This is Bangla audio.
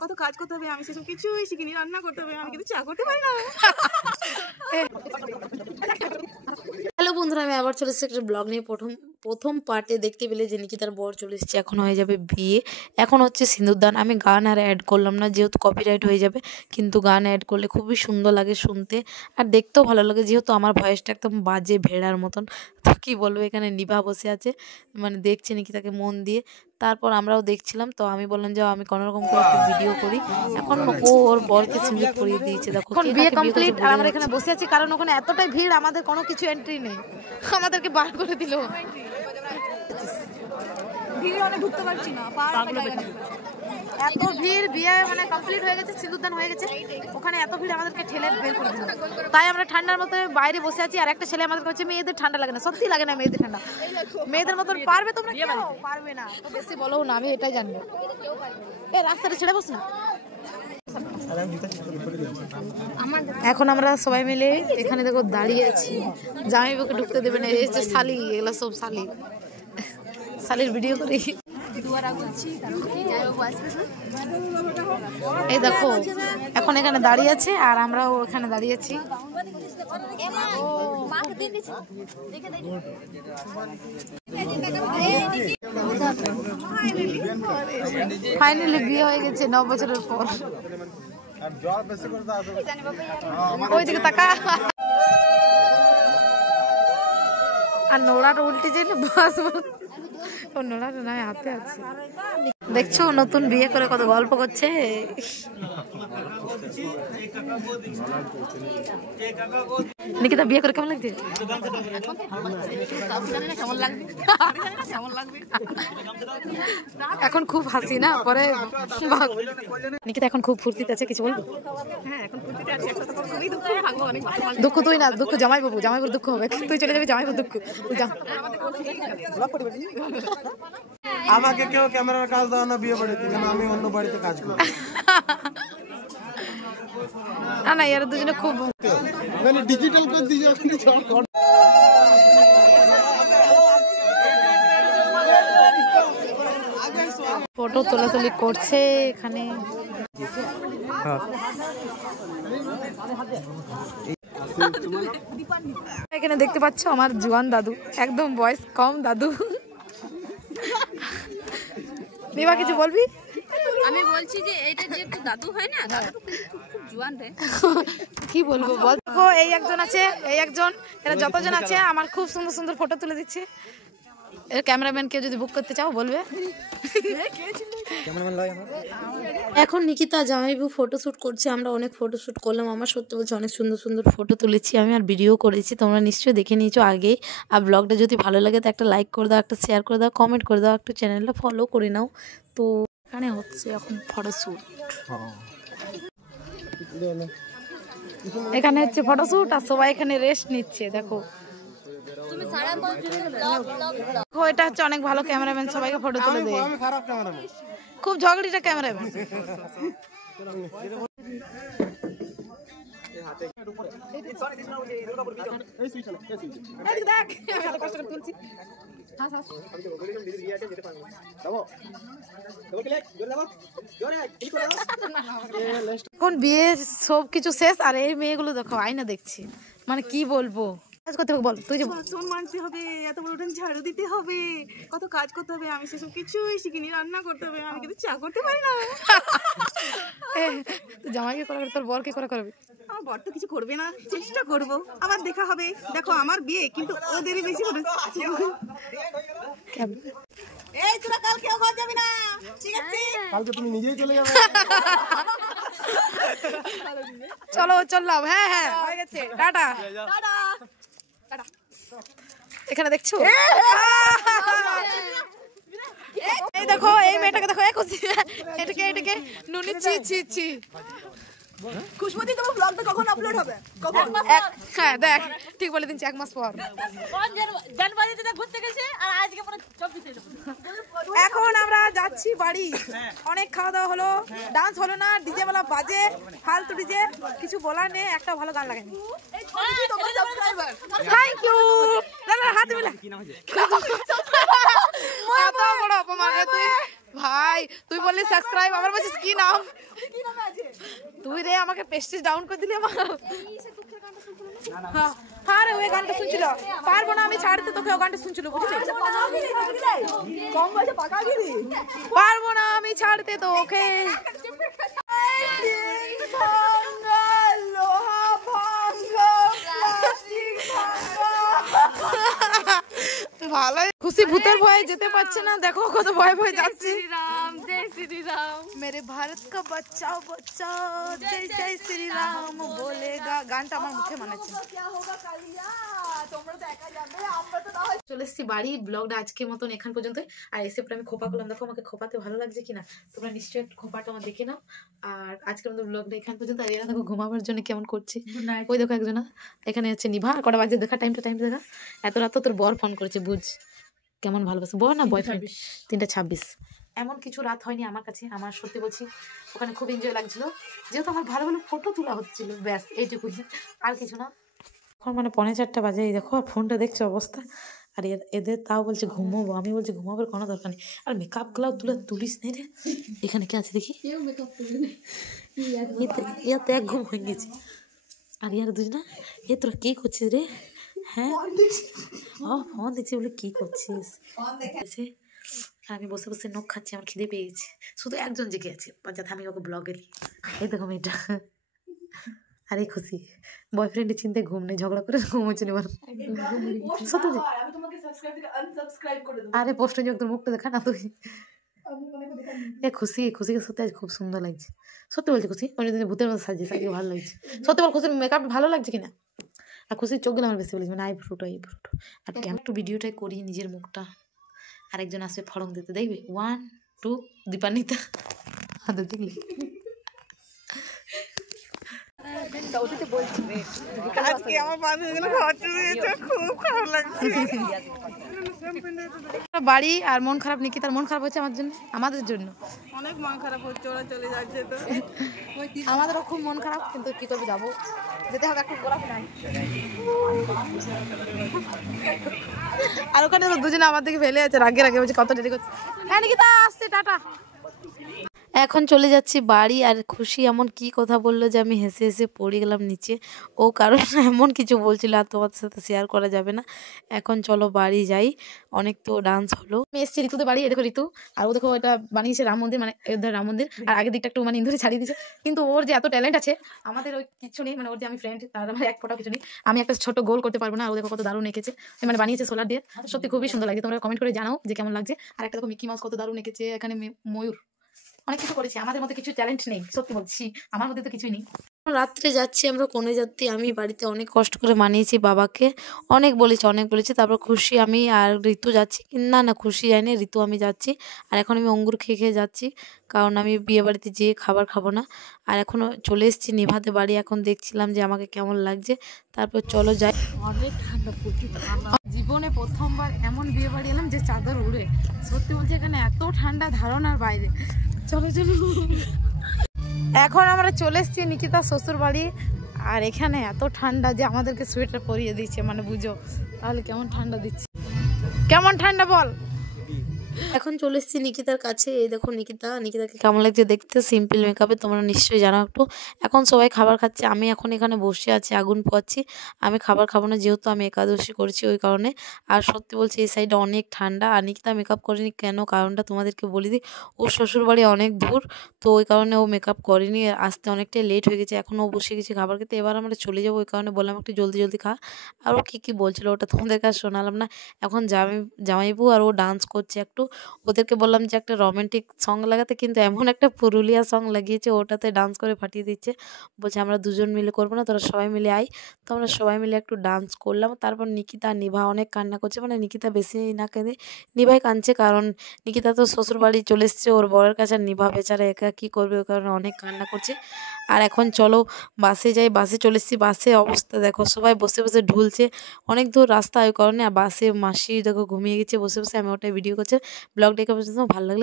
কত কাজ করতে হবে, আমি সেসব কিছুই শিখিনি। রান্না করতে হবে, আমি কিন্তু চা করতে পারি না। হ্যালো বন্ধুরা, আমি আবার চলে এসেছি একটা ব্লগ নিয়ে। প্রথম পার্টে দেখতে পেলে যে নিকিতার বর চলে এসেছে, এখন হয়ে যাবে বিয়ে, এখন হচ্ছে সিঁদুরদান। আমি গান আর অ্যাড করলাম না, যেহেতু কপিরাইট হয়ে যাবে, কিন্তু গান অ্যাড করলে খুবই সুন্দর লাগে শুনতে, আর দেখতেও ভালো লাগে, যেহেতু আমার ভয়েসটা একদম বাজে ভেড়ার মতন। তো কী বলবো, এখানে নিভা বসে আছে, মানে দেখছে নিকিতাকে মন দিয়ে। তারপর আমরাও দেখছিলাম, তো আমি বললাম যে আমি কোনোরকম করে একটা ভিডিও করি। এখন ও ওর বরকে সিঁদুর পরিয়ে দিয়েছে। দেখো এখন বিয়ে কমপ্লিট, আর আমরা এখানে বসে আছি, কারণ ওখানে এতটাই ভিড়, আমাদের কোনো কিছু এন্ট্রি নেই, আমাদেরকে বার করে দিল। ভিড়ে অনেক ঢুকতে পারছি না, এত ভিড়। বিয়ে মানে কমপ্লিট হয়ে গেছে, সিঁদুরদান হয়ে গেছে, ওখানে এত ভিড় আমাদেরকে ঠেলে বের করে দিল। তাই আমরা ঠান্ডার মতো বাইরে বসে আছি। আর একটা ছেলে আমাদের কাছে, মেয়েদের ঠান্ডা লাগে না, সত্যি লাগে না মেয়েদের ঠান্ডা। মেয়েদের মতন পারবে তোমরা? কেউ পারবে না, বেশি বলো না, আমি এটাই জানবো। এ রাস্তাটা ছেড়ে বস না। এখন আমরা সবাই মিলে এখানে দেখো দাঁড়িয়ে আছি, জামাইবাবুকে ঢুকতে দেবে না। এই যে শালি, এগুলো সব শালি, শালির ভিডিও করি। এই দেখো এখন এখানে দাঁড়িয়ে আছে, আর আমরাও এখানে দাঁড়িয়ে আছি। ফাইনালি বিয়ে হয়ে গেছে 9 বছরের পর। ওইদিকে তাকা। আর নোড়াটা উল্টে যায় না, বাস ও নোড়াটা না হাতে আছে। দেখছো নতুন বিয়ে করে কত গল্প করছে। নিকিতা বিয়ে করে কেমন লাগছে? এখন খুব হাসি না, পরে নিকিতা এখন খুব ফুর্তিতে আছে। কিছু বলবো? দুঃখ তুই না, দুঃখ জামাইবাবু, জামাইবাবুর দুঃখ হবে। তুই চলে যাবি, জামাইবাবুর দুঃখ তুই যা। আমাকে কেউ ক্যামেরার কাজ দাও না বিয়ে বাড়িতে, কেন আমি অন্য বাড়িতে কাজ করি। না না, এর দুজনে খুব মানে ডিজিটাল করে দিয়েছে এখন। ফটো তোলাতুলি করছে এখানে। এখানে দেখতে পাচ্ছ আমার জোয়ান দাদু, একদম বয়স কম দাদু। নিবা কিছু বলবি? আমি বলছি যে এটা যে একটু দাদু হয় না, দাদু খুব জোয়ান রে। কি বলবো বল। দেখো এই একজন আছে, এই একজন, এরা যতজন আছে আমার খুব সুন্দর সুন্দর ফটো তুলে দিচ্ছে। এর ক্যামেরাম্যান কেউ যদি বুক করতে চাও বলবে। এখন নিকিতা জামাইবাবু ফটোশ্যুট করছে, আমরা অনেক ফটোশ্যুট করলাম। আমার সত্যি বলছি অনেক সুন্দর সুন্দর ফটো তুলেছি আমি, আর ভিডিও করেছি, তোমরা নিশ্চয়ই দেখে নিয়েছো আগেই। আর ব্লগটা যদি ভালো লাগে তো একটা লাইক করে দাও, একটা শেয়ার করে দাও, কমেন্ট করে দাও, একটু চ্যানেলটা ফলো করে নাও। তো এখানে হচ্ছে এখন ফটোশ্যুট, এখানে হচ্ছে ফটোশ্যুট, আর সবাই এখানে রেস্ট নিচ্ছে। দেখো এটা হচ্ছে অনেক ভালো ক্যামেরাম্যান, সবাইকে ফটো তুলে দেয়। খুব ঝগড়িটা ক্যামেরাম্যান। এখন বিয়ে সব কিছু শেষ, আর এই মেয়েগুলো দেখো আয়না দেখছি, মানে কি বলবো। কাজ করতে হবে বল, তুই যে বাসন মানতে হবে, এত বড় উঠান ঝাড়ু দিতে হবে, কত কাজ করতে হবে, আমি সেসব কিছুই শিখিনি। রান্না করতে হবে, আমি কিন্তু চা করতে পারি না। জামাইকে করা, তোর বরকে করা করবে? আমার বর তো কিছু করবে না, চেষ্টা করবো, আবার দেখা হবে। দেখো আমার বিয়ে, কিন্তু ওদেরই বেশি করে। এই তোরা কাল কেউ ঘর যাবি না, ঠিক আছে? কালকে তুমি নিজেই চলে যাবে। চলো চললাম। হ্যাঁ হ্যাঁ হয়ে গেছে, টাটা টাটা টাটা। এখানে দেখছো এই দেখো এই মেয়েটাকে দেখো, এটাকে এটাকে নুনি ছি ছি ছি। খুশমতি তোমার ব্লগটা কখন আপলোড হবে? কখন? হ্যাঁ দেখ ঠিক বলে দিচ্ছি, 1 মাস পর। জানুয়ারিতে ঘুরতে গেছে, আর আজকে পুরো 24 এখন আমরা যাচ্ছি বাড়ি। অনেক খাওয়া দাওয়া হলো, ডান্স হলো না, ডিজে वाला বাজে, ফালতু ডিজে, কিছু বলার নেই, একটা ভালো গান লাগাইনি। Thank you. না না হাত মিলা। এত বড় অপমান রে তুই। ভাই তুই বললি সাবস্ক্রাইব, আমার বলছিস কি নাম? তুই রে আমাকে পেস্টিজ ডাউন করে দিলি আমার। হ্যাঁ রে ওই গানটা শুনছিল, পারবো না আমি ছাড়তে তোকে, ও গানটা শুনছিল বুঝলি? পারবো না আমি ছাড়তে তোকে। ভালো খুশি ভূতের ভয়ে যেতে পারছে না, দেখো কত ভয় ভয় যাচ্ছে। রাম জয় শ্রী রাম, মেরে ভারত কা বাচ্চাও বাচ্চা জয় জয় শ্রী রাম বলেগা। গানটা আমার মুখে মানাচ্ছে। চলে এসেছি বাড়ি, ব্লগটা আজকের মতন এখান পর্যন্ত। আর এসে পরে আমি খোপা করলাম, দেখো আমাকে খোপাতে ভালো লাগছে কিনা, তোমরা নিশ্চয়ই একটু খোপাটা আমার দেখে নাও। আর আজকের মতো ব্লগটা এখান পর্যন্ত। আর এরা দেখো ঘুমাবার জন্য কেমন করছে, ওই দেখো একজনা এখানে আছে নিভা। কটা বাজে দেখা, টাইমটা দেখা। এত রাত তোর বর ফোন করেছে, বুঝ কেমন ভালোবাসে বর না বয়ফ্রেন্ড। 3:26। এমন কিছু রাত হয়নি আমার কাছে, আমার সত্যি বলছি ওখানে খুব এনজয় লাগছিল, যেহেতু আমার ভালো ভালো ফটো তোলা হচ্ছিল, ব্যাস এইটুকুই, আর কিছু না। এখন মানে 3:45 বাজে, এই দেখো ফোনটা দেখছো অবস্থা। আর এদের তাও বলছে ঘুমাবো, আমি বলছি ঘুমাবার কোনো দরকার নেই। আর মেকআপ গুলো তুলিস নেই রে, এখানে কে আছে দেখি, ইয়াতে এক ঘুম হয়ে গেছে। আর ইয়ার দুজনা, এ তোরা কি করছিস রে? হ্যাঁ ফোন দেখছি বলে কি করছিস? আমি বসে বসে নখ খাচ্ছি, আমার খিদে পেয়ে গেছে। শুধু একজন জেগে আছে, যাতে আমি ওকে ব্লগে দিই। এই দেখো মেয়েটা, আরে খুশি বয়ফ্রেন্ডের চিন্তায় ঘুম নেই, ঝগড়া করে ঘুম হচ্ছে না। আরে পোস্টে যোগ তোর মুখটা দেখা না তুই। এ খুশিকে সত্যি আজ খুব সুন্দর লাগছে, সত্যি বলছি। খুশি অনেকদিন ভূতের মতো সাজিয়ে ভালো লাগছে, সত্যি বল খুশির মেকআপ ভালো লাগছে কিনা? আর খুশির চোখগুলো আমার বেশি বলিস, মানে আই ফ্রুটো। আর কেমন একটু ভিডিওটাই করি নিজের মুখটা। আরেকজন আসবে ফরম দিতে, দেখবে 1 2 দীপান্বিতা হাতে দেখলি। আজকে আমার বান্ধবীগুলো খাওয়াতে দিয়েছে, খুব খারাপ লাগছে। বাড়ি আর মন খারাপ, নিকিতার মন খারাপ হচ্ছে আমার জন্য, আমাদের জন্য অনেক মন খারাপ হচ্ছে, ওরা চলে যাচ্ছে তো আমাদেরও খুব মন খারাপ, কিন্তু কি করবো, যাবো, যেতে হবে। একটু গোলাপ নাই। আর ওখানে দুজনে আমার দিকে ফেলে আছে, রাগে বলছে কত দেরি করছে। হ্যাঁ নিকিতা আসছে, টাটা। এখন চলে যাচ্ছি বাড়ি। আর খুশি এমন কি কথা বললো যে আমি হেসে হেসে পড়ে গেলাম নিচে। ও কারণ এমন কিছু বলছিল, আর তোমার সাথে শেয়ার করা যাবে না। এখন চলো বাড়ি যাই, অনেক তো ডান্স হলো। আমি এসেছি ঋতুদের বাড়ি, দেখো ঋতু, আর ও দেখো এটা বানিয়েছে রাম মন্দির, মানে অযোধ্যার রাম মন্দির। আর আগের দিকটা একটু মানে ইন্দুরে ছাড়িয়ে দিয়েছে, কিন্তু ওর যে এত ট্যালেন্ট আছে, আমাদের ওই কিছু নেই। মানে ওর যে আমি ফ্রেন্ড, তার আমার এক ফোটাও কিছু নেই। আমি একটা ছোট গোল করতে পারবো না, আর ও দেখো কত দারুণ এঁকেছে, মানে বানিয়েছে সোলার দিয়ে। সত্যি খুবই সুন্দর লাগে, তোমরা কমেন্ট করে জানাও যে কেমন লাগছে। আর একটা দেখো মিকি মাউস কত দারুণ এঁকেছে, এখানে ময়ূর, অনেক কিছু করেছি। আমাদের মধ্যে কিছু ট্যালেন্ট নেই, সত্যি বলছি, আমার মধ্যে তো কিছুই নেই। রাত্রে যাচ্ছি আমরা কোণে যাত্রী। আমি বাড়িতে অনেক কষ্ট করে মানিয়েছি বাবাকে, অনেক বলেছি। তারপর খুশি আমি আর ঋতু যাচ্ছি, না খুশি যায়নি, ঋতু আমি যাচ্ছি। আর এখন আমি অঙ্গুর খেয়ে যাচ্ছি, কারণ আমি বিয়ে বাড়িতে যেয়ে খাবার খাবো না। আর এখনও চলে এসেছি নিভাতে বাড়ি, এখন দেখছিলাম যে আমাকে কেমন লাগছে। তারপর চলো যাই। অনেক ঠান্ডা, প্রচুর ঠান্ডা। জীবনে প্রথমবার এমন বিয়ে বাড়ি এলাম যে চাদর উড়ে, সত্যি বলছি এখানে এত ঠান্ডা ধারণার বাইরে। চলো এখন আমরা চলে এসেছি নিকিতার শ্বশুর বাড়ি। আর এখানে এত ঠান্ডা যে আমাদেরকে সোয়েটার পরিয়ে দিচ্ছে, মানে বুঝো তাহলে কেমন ঠান্ডা দিচ্ছে। কেমন ঠান্ডা বল। এখন চলে এসেছি নিকিতার কাছে। এই দেখো নিকিতাকে কেমন লাগছে দেখতে, সিম্পল মেকআপে, তোমরা নিশ্চয়ই জানো একটু। এখন সবাই খাবার খাচ্ছে, আমি এখন এখানে বসে আছি, আগুন পোয়াচ্ছি। আমি খাবার খাবো না, যেহেতু আমি একাদশী করছি ওই কারণে। আর সত্যি বলছি এই সাইডে অনেক ঠান্ডা। আর নিকিতা মেকআপ করেনি কেন, কারণটা তোমাদেরকে বলে দিই। ওর শ্বশুরবাড়ি অনেক দূর, তো ওই কারণে ও মেকআপ করেনি, আসতে অনেকটাই লেট হয়ে গেছে। এখন ও বসে গেছে খাবার খেতে, এবার আমরা চলে যাবো। ওই কারণে বললাম একটু জলদি খা। আর ও কী বলছিল ওটা তোমাদেরকে আর শোনালাম না। এখন জামাইবু আর ও ডান্স করছে একটু। ওদেরকে বললাম যে একটা রোমান্টিক সং লাগাতে, কিন্তু এমন একটা পুরুলিয়া সং লাগিয়েছে, ওটাতে ডান্স করে ফাটিয়ে দিচ্ছে। বলছে আমরা দুজন মিলে করবো না, তোরা সবাই মিলে আয়। তো আমরা সবাই মিলে একটু ডান্স করলাম। তারপর নিকিতা নিভা অনেক কান্না করছে, মানে নিকিতা বেশি না কেঁদে নিভাই কাঁদছে, কারণ নিকিতা তো শ্বশুর বাড়ি চলে এসছে ওর বরের কাছে। আর নিভা বেচারা একা কী করবে, ওই কারণে অনেক কান্না করছে। আর এখন চলো বাসে যাই। বাসে চলে এসেছি, বাসে অবস্থা দেখো, সবাই বসে বসে ঢুলছে, অনেক দূর রাস্তা ওই কারণে। আর বাসে মাসি দেখো ঘুমিয়ে গেছে বসে বসে, আমি ওটাই ভিডিও করছি। ব্লগটা পর্যন্ত ভালো লাগলে